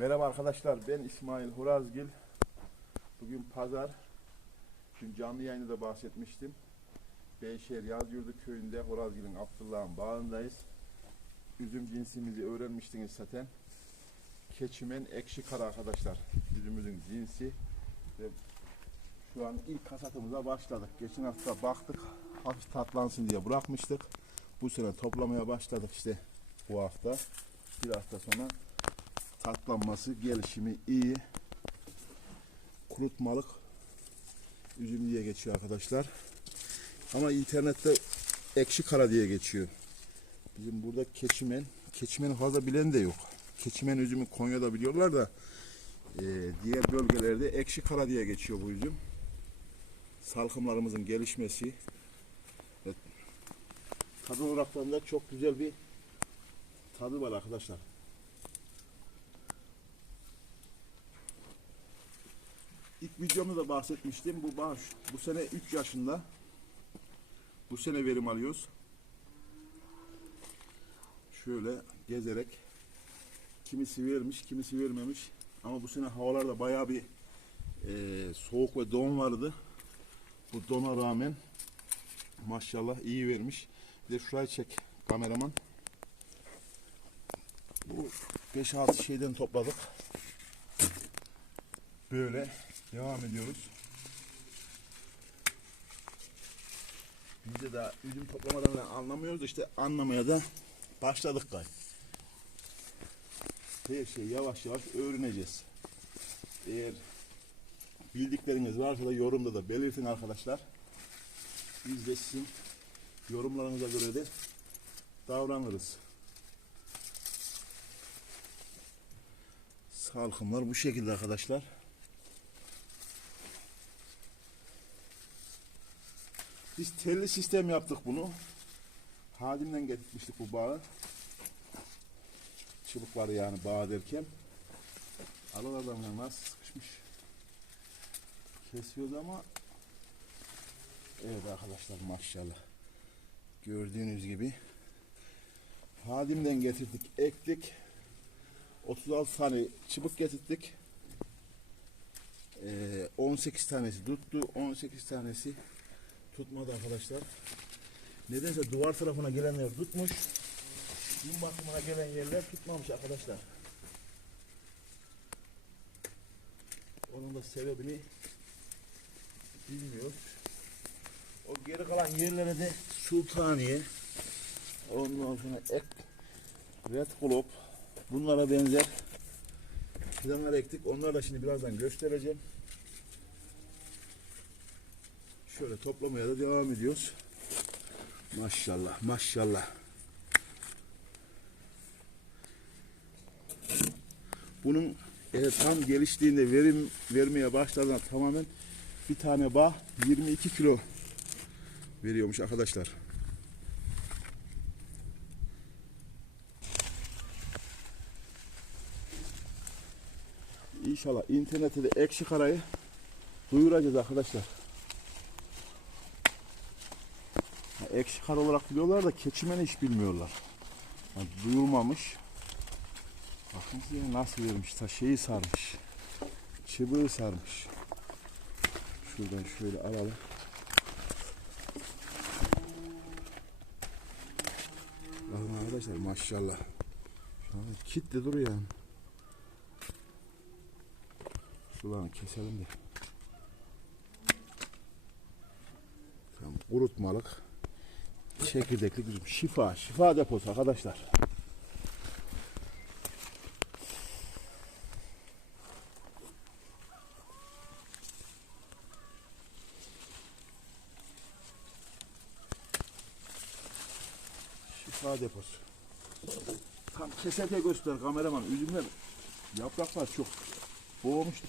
Merhaba arkadaşlar ben İsmail Horazgil. Bugün pazar. Dün canlı yayında da bahsetmiştim. Beyşehir Yazyurdu köyünde Horazgil'in Abdullah'ın bağındayız. Üzüm cinsimizi öğrenmiştiniz zaten. Keçimen ekşi kara arkadaşlar. Üzümümüzün cinsi. Ve şu an ilk hasatımıza başladık. Geçen hafta baktık hafif tatlansın diye bırakmıştık. Bu sene toplamaya başladık işte bu hafta. Bir hafta sonra tatlanması, gelişimi iyi. Kurutmalık üzüm diye geçiyor arkadaşlar. Ama internette ekşi kara diye geçiyor. Bizim burada keçimen, keçimeni fazla bilen de yok. Keçimen üzümü Konya'da biliyorlar da e, diğer bölgelerde ekşi kara diye geçiyor bu üzüm. Salkımlarımızın gelişmesi ve tadı olarak da çok güzel bir tadı var arkadaşlar. İlk videomda da bahsetmiştim. Bu bağış bu sene 3 yaşında. Bu sene verim alıyoruz. Şöyle gezerek kimisi vermiş, kimisi vermemiş. Ama bu sene havalarda bayağı bir e, soğuk ve don vardı. Bu dona rağmen maşallah iyi vermiş. Bir de şurayı çek kameraman. Bu 5-6 şeyden topladık. Böyle devam ediyoruz. Biz de daha üzüm toplamadan da anlamıyoruz işte anlamaya da başladık gay. Her şeyi yavaş yavaş öğreneceğiz. Eğer bildikleriniz varsa da yorumda da belirtin arkadaşlar. Biz de sizin yorumlarınıza göre de davranırız. Salkımlar bu şekilde arkadaşlar. Biz telli sistem yaptık bunu. Hadim'den getirmiştik bu bağı. Çubukları yani bağ derken. Alın adamlar nasıl sıkışmış. Kesiyoruz ama Evet arkadaşlar maşallah. Gördüğünüz gibi Hadim'den getirdik, ektik. 36 tane çubuk getirdik. Ee, 18 tanesi tuttu, 18 tanesi tutmadı arkadaşlar. Nedense duvar tarafına gelenler tutmuş. Gün batımına gelen yerler tutmamış arkadaşlar. Onun da sebebini bilmiyoruz. O geri kalan yerlere de Sultaniye, ondan sonra ek, Red Globe, bunlara benzer fidanlar ektik. Onları da şimdi birazdan göstereceğim. Şöyle toplamaya da devam ediyoruz. Maşallah, maşallah. Bunun e, tam geliştiğinde verim vermeye başladığında tamamen bir tane bağ 22 kilo veriyormuş arkadaşlar. İnşallah internette de ekşi karayı duyuracağız arkadaşlar. Ekşi kar olarak biliyorlar da keçimeni hiç bilmiyorlar. Ha, duyulmamış. Bakın size nasıl vermiş. Ta şeyi sarmış. Çıbığı sarmış. Şuradan şöyle alalım. Bakın arkadaşlar maşallah. Şu an kitle duruyor yani. Şuralarını keselim de. Tamam, kurutmalık. Çekirdekli üzüm. Şifa. Şifa deposu arkadaşlar. Şifa deposu. Tam keserken göster kameraman. Üzümler yapraklar çok boğmuş.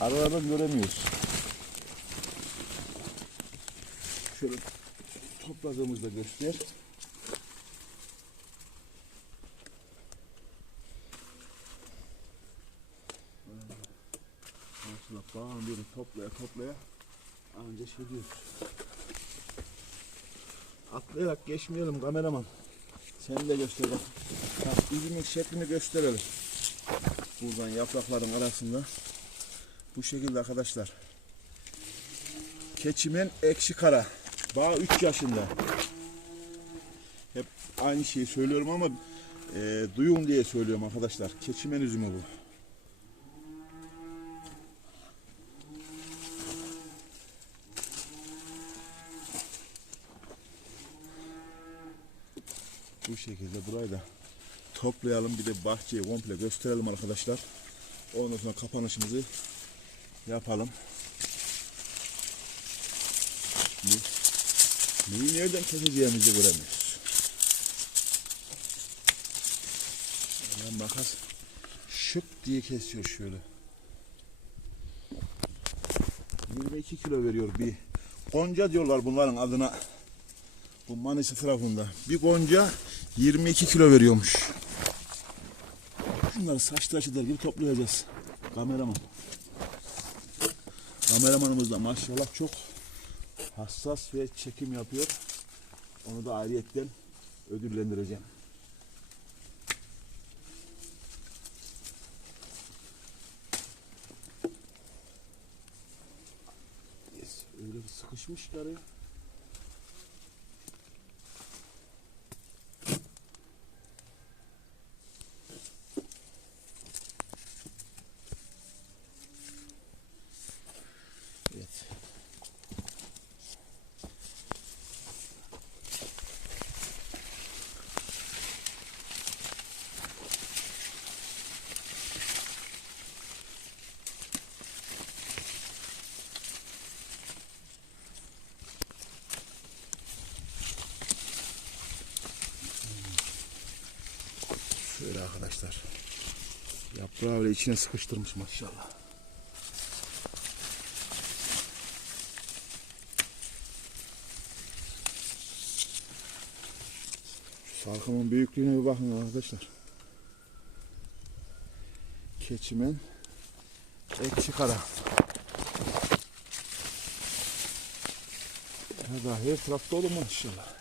Aralardan göremiyoruz. Şöyle topladığımızda göster. Aslında bağın biri toplaya toplaya anca şey diyoruz. Atlayarak geçmeyelim kameraman. Sen de göster bak. Bak üzümün şeklini gösterelim. Buradan yaprakların arasında bu şekilde arkadaşlar. Keçimen ekşi kara. Bağ 3 yaşında. Hep aynı şeyi söylüyorum ama e, duyun diye söylüyorum arkadaşlar. Keçimen üzümü bu. Bu şekilde burayı da toplayalım. Bir de bahçeyi komple gösterelim arkadaşlar. Ondan sonra kapanışımızı yapalım. Ne? Neyi nereden keseceğimizi göremiyoruz. Ya makas şık diye kesiyor şöyle. 22 kilo veriyor bir. Gonca diyorlar bunların adına. Bu Manisa tarafında. Bir gonca 22 kilo veriyormuş. Bunları saç tıraş eder gibi toplayacağız. Kameraman. Kameramanımız da maşallah çok hassas ve çekim yapıyor. Onu da ayrıyetten ödüllendireceğim. Öyle bir ya. Evet. Arkadaşlar. Yaprağı bile içine sıkıştırmış maşallah. Şu büyüklüğüne bir bakın arkadaşlar. Keçimen ekşi kara. Da her tarafta olur maşallah.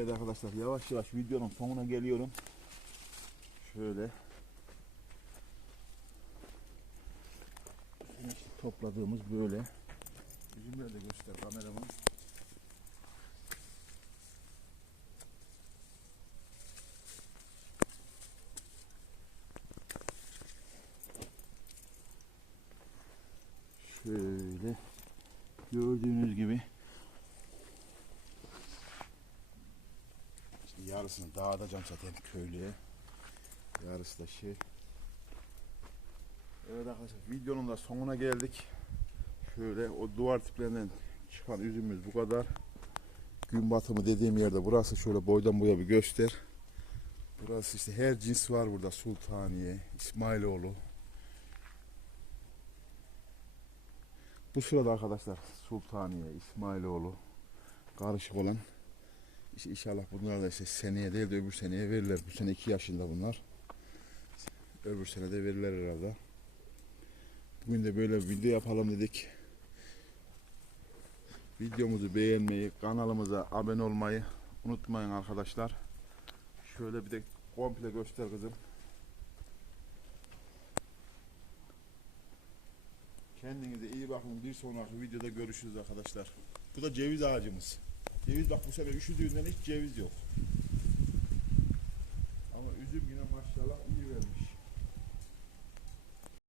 Evet arkadaşlar yavaş yavaş videonun sonuna geliyorum. Şöyle. Topladığımız böyle. Üzümleri de göster kameraman. Şöyle gördüğünüz gibi İşte yarısını dağıtacağım zaten köylüye. Yarısı da şey. Evet arkadaşlar videonun da sonuna geldik. Şöyle o duvar tiplerinden çıkan üzümümüz bu kadar. Gün batımı dediğim yerde burası şöyle boydan boya bir göster. Burası işte her cins var burada. Sultaniye, İsmailoğlu. Bu sırada arkadaşlar Sultaniye, İsmailoğlu karışık olan İşte inşallah bunlar da işte seneye değil de öbür seneye verirler. Bu sene 2 yaşında bunlar. Öbür sene de verirler herhalde. Bugün de böyle bir video yapalım dedik. Videomuzu beğenmeyi, kanalımıza abone olmayı unutmayın arkadaşlar. Şöyle bir de komple göster kızım. Kendinize iyi bakın. Bir sonraki videoda görüşürüz arkadaşlar. Bu da ceviz ağacımız. Ceviz bak bu sene üşüdüğünden hiç ceviz yok.